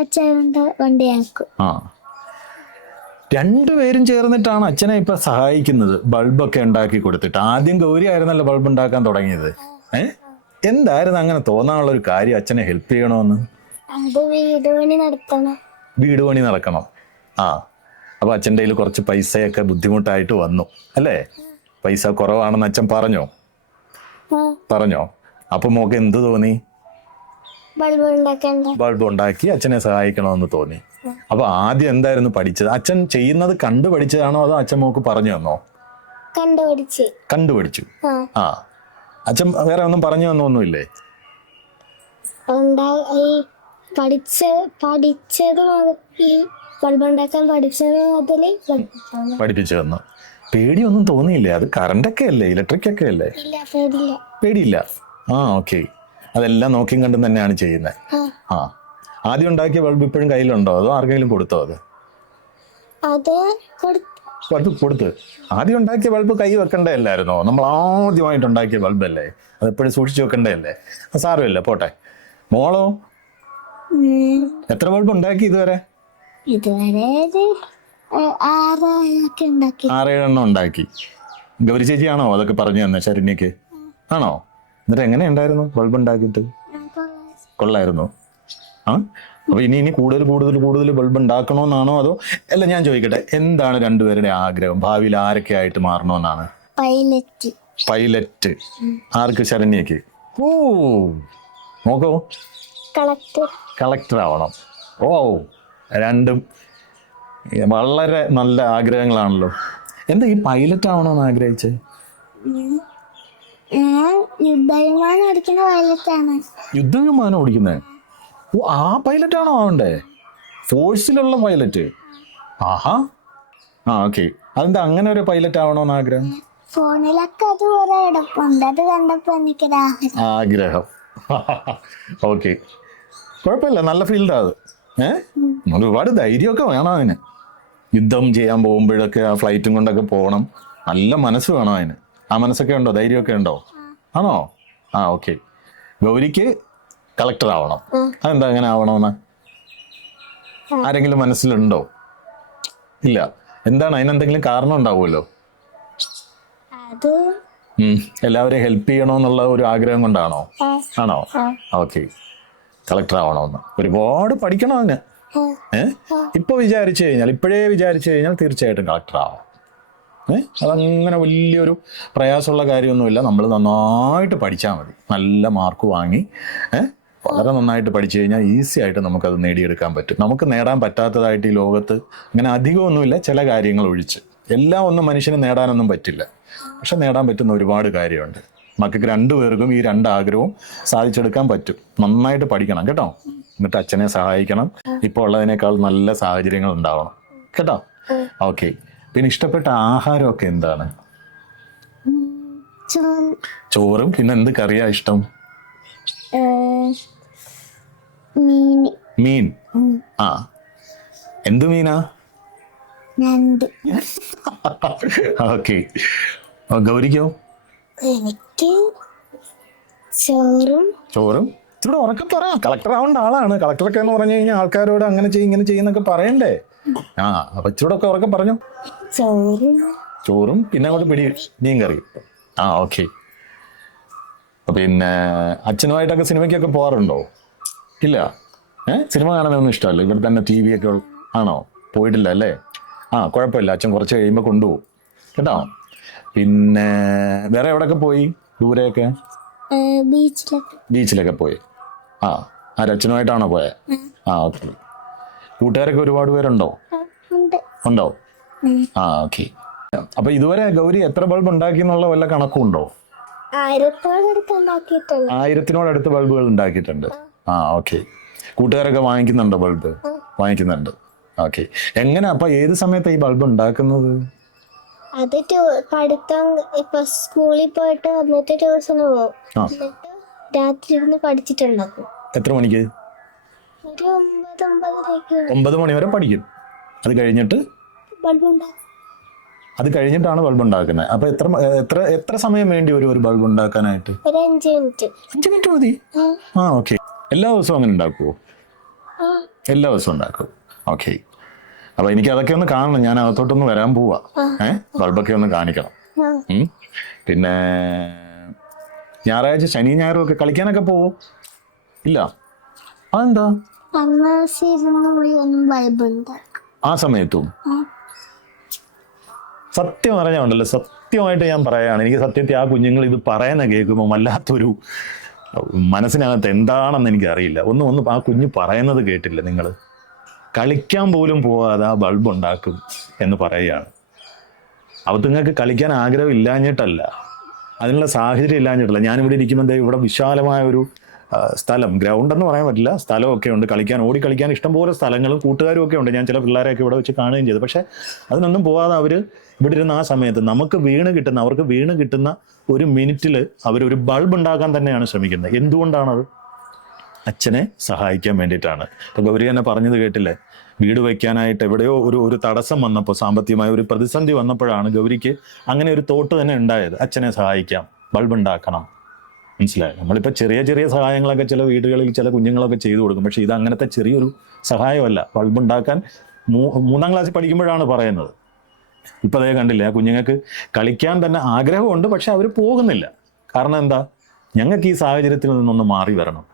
അച്ഛൻ്റെ വണ്ടി ആക്കും. 2 പേരും ചേർന്നിട്ടാണ് അച്ഛനെ ഇപ്പൊ സഹായിക്കുന്നത്, ബൾബൊക്കെ ഉണ്ടാക്കി കൊടുത്തിട്ട്. ആദ്യം ഗൗരി ആയിരുന്നല്ലോ ബൾബ് ഉണ്ടാക്കാൻ തുടങ്ങിയത്. എന്തായിരുന്നു അങ്ങനെ തോന്നാനുള്ള ഒരു കാര്യം, അച്ഛനെ ഹെൽപ്പ് ചെയ്യണമെന്ന്? അത് വീട് പണി നടത്തണം. വീട് പണി നടക്കണം. അപ്പൊ അച്ഛൻ്റെ കയ്യിൽ കുറച്ച് പൈസയൊക്കെ ബുദ്ധിമുട്ടായിട്ട് വന്നു അല്ലേ? പൈസ കുറവാണെന്ന് അച്ഛൻ പറഞ്ഞോ? അപ്പൊ മോക്ക് എന്ത് തോന്നി? ബൾബ് ഉണ്ടാക്കി അച്ഛനെ സഹായിക്കണമെന്ന് തോന്നി. അപ്പൊ ആദ്യം എന്തായിരുന്നു പഠിച്ചത്? അച്ഛൻ ചെയ്യുന്നത് കണ്ടു പഠിച്ചതാണോ അതോ അച്ഛൻ മോക്ക് പറഞ്ഞു തന്നോ? കണ്ടുപഠിച്ചു. അച്ഛൻ വേറെ ഒന്നും പറഞ്ഞു തന്നൊന്നുമില്ലേ? പഠിപ്പിച്ചു തന്നു. പേടിയൊന്നും തോന്നിയില്ലേ? അത് കറണ്ടൊക്കെ അല്ലേ, ഇലക്ട്രിക് ഒക്കെ അല്ലേ? പേടിയില്ല. ഓക്കെ, അതെല്ലാം നോക്കിയും കണ്ടും തന്നെയാണ് ചെയ്യുന്നത്. ആദ്യം ഉണ്ടാക്കിയ ബൾബ് ഇപ്പോഴും കയ്യിലുണ്ടോ അതോ ആർക്കെങ്കിലും കൊടുത്തോ? കൊടുത്ത്. ആദ്യം ഉണ്ടാക്കിയ ബൾബ് കൈ വെക്കണ്ടല്ലായിരുന്നോ? നമ്മൾ ആദ്യമായിട്ട് ഉണ്ടാക്കിയ ബൾബല്ലേ, അതെപ്പോഴും സൂക്ഷിച്ചു വെക്കണ്ടല്ലേ? സാരമില്ല, പോട്ടെ. മോളോ എത്ര ബൾബ് ഉണ്ടാക്കി ഇതുവരെ? 6-7 ഉണ്ടാക്കി. ഗൗരി ചേച്ചിയാണോ അതൊക്കെ പറഞ്ഞു തന്നെ ശരണ്യക്ക്? ആണോ? എന്നിട്ട് എങ്ങനെ ഉണ്ടായിരുന്നു ബൾബ് ഉണ്ടാക്കിയിട്ട്? കൊള്ളായിരുന്നു. അപ്പൊ ഇനി കൂടുതൽ ബൾബ് ഉണ്ടാക്കണമെന്നാണോ അതോ? അല്ല, ഞാൻ ചോദിക്കട്ടെ, എന്താണ് 2 പേരുടെ ആഗ്രഹം? ഭാവിയിൽ ആരൊക്കെ ആയിട്ട് മാറണമെന്നാണ്? പൈലറ്റ്. ആർക്ക്? ശരണ്യക്ക്. നോക്കോ, കളക്ടർ ആവണം. രണ്ടും വളരെ നല്ല ആഗ്രഹങ്ങളാണല്ലോ. എന്താ ഈ പൈലറ്റ് ആവണമെന്ന് ആഗ്രഹിച്ചേ? യുദ്ധവിമാനം ഓടിക്കുന്നത്? ആ പൈലറ്റാണോ ആവണ്ടേ? ഫോഴ്സിലുള്ള പൈലറ്റ്? ഓക്കെ. അതെന്താ അങ്ങനെ ഒരു പൈലറ്റ് ആവണമെന്ന് ആഗ്രഹം? ആഗ്രഹം. ഓക്കെ, കുഴപ്പമില്ല, നല്ല ഫീൽഡാ അത്. ഒരുപാട് ധൈര്യമൊക്കെ വേണം അതിന്. യുദ്ധം ചെയ്യാൻ പോകുമ്പോഴൊക്കെ ആ ഫ്ലൈറ്റും കൊണ്ടൊക്കെ പോകണം. നല്ല മനസ്സ് വേണം അതിന്. ആ മനസ്സൊക്കെ ഉണ്ടോ? ധൈര്യമൊക്കെ ഉണ്ടോ? ആണോ? ഓക്കെ. ഗൗരിക്ക് കളക്ടർ ആവണം. അതെന്താ അങ്ങനെ ആവണമെന്ന് ആരെങ്കിലും മനസ്സിലുണ്ടോ? ഇല്ല. എന്താണ് അതിനെന്തെങ്കിലും കാരണം ഉണ്ടാവുമല്ലോ? അത് എല്ലാവരെയും ഹെൽപ്പ് ചെയ്യണമെന്നുള്ള ഒരു ആഗ്രഹം കൊണ്ടാണോ? ആണോ? ഓക്കെ. കളക്ടർ ആവണമെന്ന് ഒരുപാട് പഠിക്കണം അതിന്. ഇപ്പോഴേ വിചാരിച്ചു കഴിഞ്ഞാൽ തീർച്ചയായിട്ടും കളക്ടർ ആവാം. അതങ്ങനെ വലിയൊരു പ്രയാസമുള്ള കാര്യമൊന്നുമില്ല. നമ്മൾ നന്നായിട്ട് പഠിച്ചാൽ മതി, നല്ല മാർക്ക് വാങ്ങി വളരെ നന്നായിട്ട് പഠിച്ചു കഴിഞ്ഞാൽ ഈസി ആയിട്ട് നമുക്കത് നേടിയെടുക്കാൻ പറ്റും. നമുക്ക് നേടാൻ പറ്റാത്തതായിട്ട് ഈ ലോകത്ത് അങ്ങനെ അധികമൊന്നുമില്ല, ചില കാര്യങ്ങൾ ഒഴിച്ച്. എല്ലാം ഒന്നും മനുഷ്യന് നേടാനൊന്നും പറ്റില്ല, പക്ഷെ നേടാൻ പറ്റുന്ന ഒരുപാട് കാര്യമുണ്ട്. മക്കൾക്ക് രണ്ടുപേർക്കും ഈ രണ്ടാഗ്രഹവും സാധിച്ചെടുക്കാൻ പറ്റും. നന്നായിട്ട് പഠിക്കണം കേട്ടോ. എന്നിട്ട് അച്ഛനെ സഹായിക്കണം. ഇപ്പോൾ ഉള്ളതിനേക്കാൾ നല്ല സാഹചര്യങ്ങൾ ഉണ്ടാവണം കേട്ടോ. ഓക്കെ. പിന്നെ ഇഷ്ടപ്പെട്ട ആഹാരമൊക്കെ എന്താണ്? ചോറും. പിന്നെ എന്ത് കറിയാ ഇഷ്ടം? മീൻ. ആ, എന്ത് മീനാ? ഓക്കെ. ഗൗരിക്കോ? എനിക്ക് ചോറും. ഇവിടെ ഉറക്കം പറ. കളക്ടർ ആവേണ്ട ആളാണ്. കളക്ടറൊക്കെ എന്ന് പറഞ്ഞു കഴിഞ്ഞാൽ ആൾക്കാരോട് അങ്ങനെ ചെയ്യും ഇങ്ങനെ ചെയ്യുന്നൊക്കെ പറയണ്ടേ? അപ്പൊ ഇച്ചിരൂടെ ഒക്കെ ഉറക്കം പറഞ്ഞു. ചോറും പിന്നെ അങ്ങോട്ട് മീൻ കറി. ഓക്കെ. പിന്നെ അച്ഛനുമായിട്ടൊക്കെ സിനിമയ്ക്കൊക്കെ പോകാറുണ്ടോ? ഇല്ല. സിനിമ കാണാനൊന്നും ഇഷ്ടമല്ല. ഇവിടെ തന്നെ TV ഒക്കെ ആണോ? പോയിട്ടില്ല അല്ലേ? കുഴപ്പമില്ല, അച്ഛൻ കുറച്ച് കഴിയുമ്പോൾ കൊണ്ടുപോകും കേട്ടോ. പിന്നെ വേറെ എവിടെയൊക്കെ പോയി? ദൂരെയൊക്കെ ബീച്ചിലൊക്കെ പോയി. അച്ഛനുമായിട്ടാണോ പോയെ? ഓക്കെ. കൂട്ടുകാരൊക്കെ ഒരുപാട് പേരുണ്ടോ? ഉണ്ടോ? ഓക്കെ. അപ്പൊ ഇതുവരെ ഗൗരി എത്ര ബൾബ് ഉണ്ടാക്കി എന്നുള്ള വല്ല കണക്കുണ്ടോ? 1000-നോടടുത്ത് ബൾബുകൾ ഉണ്ടാക്കിയിട്ടുണ്ട്. ഓക്കെ. കൂട്ടുകാരൊക്കെ വാങ്ങിക്കുന്നുണ്ടോ ബൾബ്? വാങ്ങിക്കുന്നുണ്ട്. ഓക്കെ. എങ്ങനെ അപ്പൊ ഏത് സമയത്താണ് ഈ ബൾബ് ഉണ്ടാക്കുന്നത്? അത് പഠിത്തം ഇപ്പൊ സ്കൂളിൽ പോയിട്ട് വന്നിട്ട് ട്യൂഷന് പോകും. എന്നിട്ട് രാത്രി ഇരുന്ന് പഠിച്ചിട്ടുണ്ടാക്കും. എത്ര മണിക്ക്? ഒരു 9-9:30. 9 മണി വരെ പഠിക്കും. അത് കഴിഞ്ഞിട്ട് കഴിഞ്ഞിട്ടാണ് ബൾബ് ഉണ്ടാക്കുന്നത്. അപ്പൊ എത്ര സമയം വേണ്ടി വരും ഒരു ബൾബ് ഉണ്ടാക്കാനായിട്ട്? ഒരു 5 മിനിറ്റ്. 5 മിനിറ്റ് മതി. ഓക്കെ. എല്ലാ ദിവസവും അങ്ങനെ ഉണ്ടാക്കുവോ? എല്ലാ ദിവസവും ഉണ്ടാക്കും. ഓക്കെ. അപ്പൊ എനിക്ക് അതൊക്കെ ഒന്ന് കാണണം. ഞാൻ അകത്തോട്ടൊന്ന് വരാൻ പോവാ. ബൾബൊക്കെ ഒന്ന് കാണിക്കണം. പിന്നെ ഞായറാഴ്ച, ശനി, ഞായറും ഒക്കെ കളിക്കാനൊക്കെ പോവോ? ഇല്ല. അതെന്താ? ആ സമയത്തും സത്യം പറഞ്ഞുണ്ടല്ലോ, സത്യമായിട്ട് ഞാൻ പറയാണ്, എനിക്ക് സത്യത്തിൽ ആ കുഞ്ഞുങ്ങൾ ഇത് പറയുന്ന കേൾക്കുമ്പോൾ വല്ലാത്തൊരു മനസ്സിനകത്ത് എന്താണെന്ന് എനിക്കറിയില്ല. ഒന്ന് ആ കുഞ്ഞ് പറയുന്നത് കേട്ടില്ല നിങ്ങൾ? കളിക്കാൻ പോലും പോവാതെ ആ ബൾബ് ഉണ്ടാക്കും എന്ന് പറയുകയാണ്. അപ്പോൾ നിങ്ങൾക്ക് കളിക്കാൻ ആഗ്രഹം ഇല്ലാഞ്ഞിട്ടല്ല, അതിനുള്ള സാഹചര്യം ഇല്ലാഞ്ഞിട്ടല്ല. ഞാനിവിടെ ഇരിക്കുമ്പോൾ ഇവിടെ വിശാലമായ ഒരു സ്ഥലം, ഗ്രൗണ്ട് എന്ന് പറയാൻ പറ്റില്ല, സ്ഥലമൊക്കെ ഉണ്ട്. ഓടിക്കളിക്കാൻ ഇഷ്ടംപോലെ സ്ഥലങ്ങളും കൂട്ടുകാരും ഒക്കെ ഉണ്ട്. ഞാൻ ചില പിള്ളേരെയൊക്കെ ഇവിടെ വെച്ച് കാണുകയും ചെയ്തു. പക്ഷേ അതിനൊന്നും പോവാതെ അവർ ഇവിടെ ഇരുന്ന് ആ സമയത്ത് അവർക്ക് വീണ് കിട്ടുന്ന ഒരു മിനിറ്റിൽ അവരൊരു ബൾബ് ഉണ്ടാക്കാൻ തന്നെയാണ് ശ്രമിക്കുന്നത്. എന്തുകൊണ്ടാണത്? അച്ഛനെ സഹായിക്കാൻ വേണ്ടിയിട്ടാണ്. ഇപ്പോൾ ഗൗരി തന്നെ പറഞ്ഞത് കേട്ടില്ലേ, വീട് വയ്ക്കാനായിട്ട് എവിടെയോ ഒരു തടസ്സം വന്നപ്പോൾ, സാമ്പത്തികമായ ഒരു പ്രതിസന്ധി വന്നപ്പോഴാണ് ഗൗരിക്ക് അങ്ങനെ ഒരു തോട്ട് തന്നെ ഉണ്ടായത്. അച്ഛനെ സഹായിക്കാം, ബൾബ് ഉണ്ടാക്കണം. മനസ്സിലായി? നമ്മളിപ്പോൾ ചെറിയ ചെറിയ സഹായങ്ങളൊക്കെ ചില വീടുകളിൽ ചില കുഞ്ഞുങ്ങളൊക്കെ ചെയ്തു കൊടുക്കും. പക്ഷേ ഇത് അങ്ങനത്തെ ചെറിയൊരു സഹായമല്ല. ബൾബ് ഉണ്ടാക്കാൻ 3-ാം ക്ലാസ്സിൽ പഠിക്കുമ്പോഴാണ് പറയുന്നത്. ഇപ്പം അതേ കണ്ടില്ലേ, ആ കുഞ്ഞുങ്ങൾക്ക് കളിക്കാൻ തന്നെ ആഗ്രഹമുണ്ട്, പക്ഷെ അവർ പോകുന്നില്ല. കാരണം എന്താ? ഞങ്ങൾക്ക് ഈ സാഹചര്യത്തിൽ നിന്നൊന്ന് മാറി വരണം.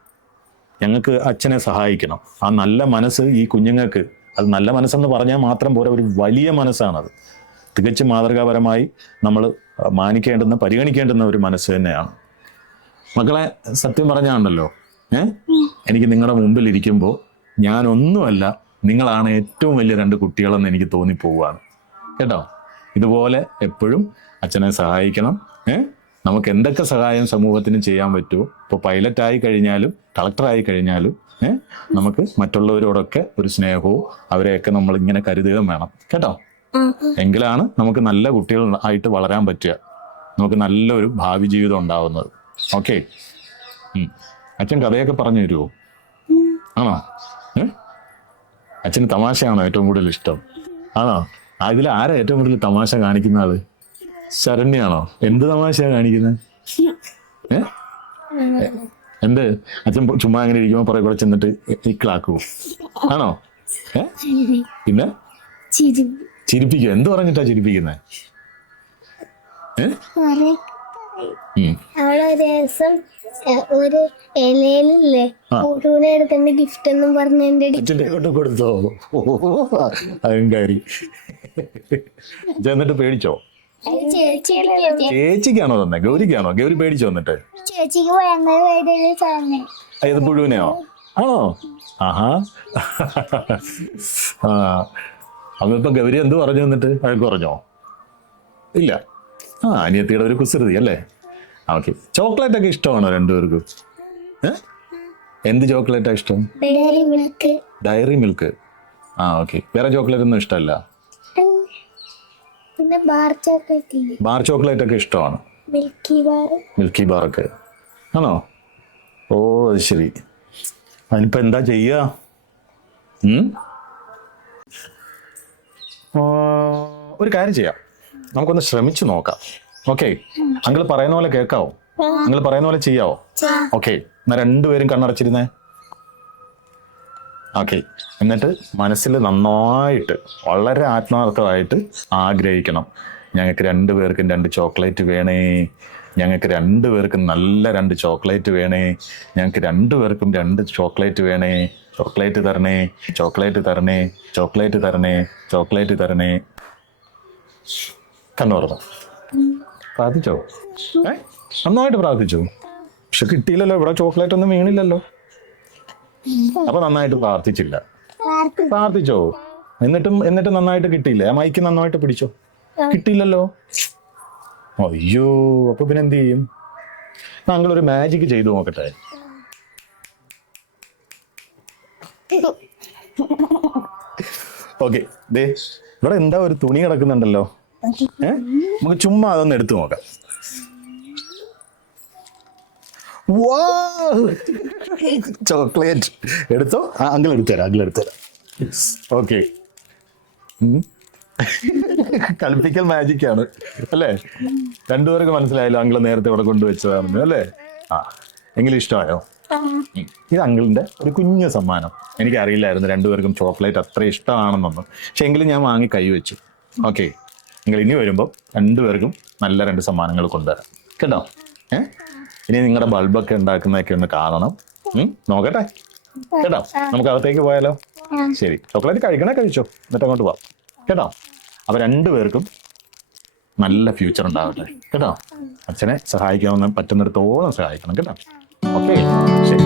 ഞങ്ങൾക്ക് അച്ഛനെ സഹായിക്കണം. ആ നല്ല മനസ്സ് ഈ കുഞ്ഞുങ്ങൾക്ക്, അത് നല്ല മനസ്സെന്ന് പറഞ്ഞാൽ മാത്രം പോരാ, ഒരു വലിയ മനസ്സാണത്. തികച്ചും മാതൃകാപരമായി നമ്മൾ മാനിക്കേണ്ടുന്ന, പരിഗണിക്കേണ്ടുന്ന ഒരു മനസ്സ് തന്നെയാണ്. മക്കളെ, സത്യം പറഞ്ഞാണല്ലോ, എനിക്ക് നിങ്ങളുടെ മുമ്പിൽ ഇരിക്കുമ്പോൾ ഞാനൊന്നുമല്ല, നിങ്ങളാണ് ഏറ്റവും വലിയ 2 കുട്ടികളെന്ന് എനിക്ക് തോന്നിപ്പോവുകയാണ് കേട്ടോ. ഇതുപോലെ എപ്പോഴും അച്ഛനെ സഹായിക്കണം. നമുക്ക് എന്തൊക്കെ സഹായം സമൂഹത്തിന് ചെയ്യാൻ പറ്റുമോ, ഇപ്പോൾ പൈലറ്റായി കഴിഞ്ഞാലും കളക്ടറായി കഴിഞ്ഞാലും നമുക്ക് മറ്റുള്ളവരോടൊക്കെ ഒരു സ്നേഹവും അവരെയൊക്കെ നമ്മൾ ഇങ്ങനെ കരുതുകയും വേണം കേട്ടോ. എങ്കിലാണ് നമുക്ക് നല്ല കുട്ടികൾ ആയിട്ട് വളരാൻ പറ്റുക, നമുക്ക് നല്ലൊരു ഭാവി ജീവിതം ഉണ്ടാവുന്നത്. ഓക്കെ. അച്ഛൻ കഥയൊക്കെ പറഞ്ഞു തരുമോ? ആണോ? അച്ഛന് തമാശയാണോ ഏറ്റവും കൂടുതൽ ഇഷ്ടം? ആണോ? ഇതിൽ ആരാ ഏറ്റവും കൂടുതൽ തമാശ കാണിക്കുന്ന ആള്? ശരണ്യാണോ? എന്ത് തമാശയാണ് കാണിക്കുന്നത്? എന്ത് അച്ഛൻ ചുമ്മാ അങ്ങനെ ഇരിക്കുമ്പോൾ പുറകെ കൂടെ ചെന്നിട്ട് ഇക്കളാക്കുവോ? ആണോ? പിന്നെ ചിരിപ്പിക്കുക. എന്ത് പറഞ്ഞിട്ടാ ചിരിപ്പിക്കുന്നത്? അവിടെ ഒരു ദിവസം ഒരു ഇലയിലല്ലേ പൂട്ടൂനെ എടുത്തിന്റെ ഗിഫ്റ്റ് എന്നും പറഞ്ഞ് എന്റെ അച്ഛൻ്റെ കൊണ്ട് കൊടുത്തോ? അഹങ്കാരി. എന്നിട്ട് പേടിച്ചോ? ചേച്ചിക്കാണോ തന്നെ? ഗൗരിക്കാണോ? ഗൗരി പേടിച്ചോ? എന്നിട്ട് ചേച്ചിക്ക് ഭയങ്കര ഏത് പുഴുവിനെയോ? ആണോ? ആഹാ. ആ അപ്പൊ ഗൗരി എന്ത് പറഞ്ഞു? എന്നിട്ട് വഴക്ക് പറഞ്ഞോ? ഇല്ല. അനിയത്തിയുടെ ഒരു കുസൃതി അല്ലേ? ഓക്കെ. ചോക്ലേറ്റ് ഒക്കെ ഇഷ്ടമാണോ രണ്ടുപേർക്കും? എന്ത് ചോക്ലേറ്റാ ഇഷ്ടം? Dairy milk. ഓക്കെ. വേറെ ചോക്ലേറ്റ് ഒന്നും ഇഷ്ടമല്ല? പിന്നെ ബാർ ചോക്ലേറ്റ്. ബാർ ചോക്ലേറ്റ് ഒക്കെ ഇഷ്ടമാണ്. മിൽക്കി ബാർ ഒക്കെ ആണോ? ഓ അത് ശരി. അതിനിപ്പോ എന്താ ചെയ്യുക? ഒരു കാര്യം ചെയ്യാം, നമുക്കൊന്ന് ശ്രമിച്ചു നോക്കാം. ഓക്കെ, അങ്കിൾ പറയുന്ന പോലെ കേൾക്കാവോ? അങ്കിൾ പറയുന്ന പോലെ ചെയ്യാവോ? ഓക്കെ, എന്നാ രണ്ടുപേരും കണ്ണടച്ചിരുന്നേ. ഓക്കെ, എന്നിട്ട് മനസ്സിൽ നന്നായിട്ട് വളരെ ആത്മാർത്ഥമായിട്ട് ആഗ്രഹിക്കണം, ഞങ്ങൾക്ക് രണ്ടുപേർക്കും 2 ചോക്ലേറ്റ് വേണേ, ഞങ്ങൾക്ക് രണ്ടുപേർക്കും നല്ല 2 ചോക്ലേറ്റ് വേണേ, ഞങ്ങൾക്ക് രണ്ടുപേർക്കും 2 ചോക്ലേറ്റ് വേണേ, ചോക്ലേറ്റ് തരണേ, ചോക്ലേറ്റ് തരണേ, ചോക്ലേറ്റ് തരണേ, ചോക്ലേറ്റ് തരണേ. കണ്ണു തുറന്നു. പ്രാർത്ഥിച്ചോ? നന്നായിട്ട് പ്രാർത്ഥിച്ചു. പക്ഷെ കിട്ടിയില്ലല്ലോ, ഇവിടെ ചോക്ലേറ്റ് ഒന്നും വീണില്ലല്ലോ. അപ്പൊ നന്നായിട്ട് പ്രാർത്ഥിച്ചില്ല. പ്രാർത്ഥിച്ചോ? എന്നിട്ട് നന്നായിട്ട് കിട്ടിയില്ലേ? ആ മൈക്ക് നന്നായിട്ട് പിടിച്ചോ? കിട്ടിയില്ലല്ലോ. അയ്യോ, അപ്പൊ പിന്നെ എന്ത് ചെയ്യും? താങ്കളൊരു മാജിക് ചെയ്തു നോക്കട്ടെ. ഓക്കെ, ദേ ഇവിടെ എന്താ ഒരു തുണി കിടക്കുന്നുണ്ടല്ലോ. നമുക്ക് ചുമ്മാ അതൊന്ന് എടുത്തു നോക്കാം. ചോക്ലേറ്റ് എടുത്തോ? അങ്കിൾ എടുത്തുതരാം. ഓക്കെ, കളിപ്പിക്കൽ മാജിക് ആണ് അല്ലേ? രണ്ടുപേർക്ക് മനസ്സിലായല്ലോ അങ്കിൾ നേരത്തെ ഇവിടെ കൊണ്ടുവച്ചതാണെന്ന് അല്ലേ? എങ്കിലും ഇഷ്ടമായോ? ഇത് അങ്കിളിന്റെ ഒരു കുഞ്ഞു സമ്മാനം. എനിക്കറിയില്ലായിരുന്നു രണ്ടുപേർക്കും ചോക്ലേറ്റ് അത്ര ഇഷ്ടമാണെന്നൊന്നും, പക്ഷെ എങ്കിലും ഞാൻ വാങ്ങി കൈവച്ചു. ഓക്കെ, നിങ്ങൾ ഇനി വരുമ്പോൾ രണ്ടുപേർക്കും നല്ല 2 സമ്മാനങ്ങൾ കൊണ്ടുവരാം കേട്ടോ. ഇനി നിങ്ങളുടെ ബൾബൊക്കെ ഉണ്ടാക്കുന്നതൊക്കെ ഒന്ന് കാണണം. നോക്കട്ടെ കേട്ടോ. നമുക്ക് അകത്തേക്ക് പോയാലോ? ശരി, ചോക്ലേറ്റ് കഴിച്ചോ, എന്നിട്ട് അങ്ങോട്ട് പോവാം കേട്ടോ. അപ്പൊ രണ്ടുപേർക്കും നല്ല ഫ്യൂച്ചർ ഉണ്ടാവട്ടെ കേട്ടോ. അച്ഛനെ സഹായിക്കാവുന്ന പറ്റുന്നിടത്തോളം സഹായിക്കണം കേട്ടോ. ഓക്കെ, ശരി.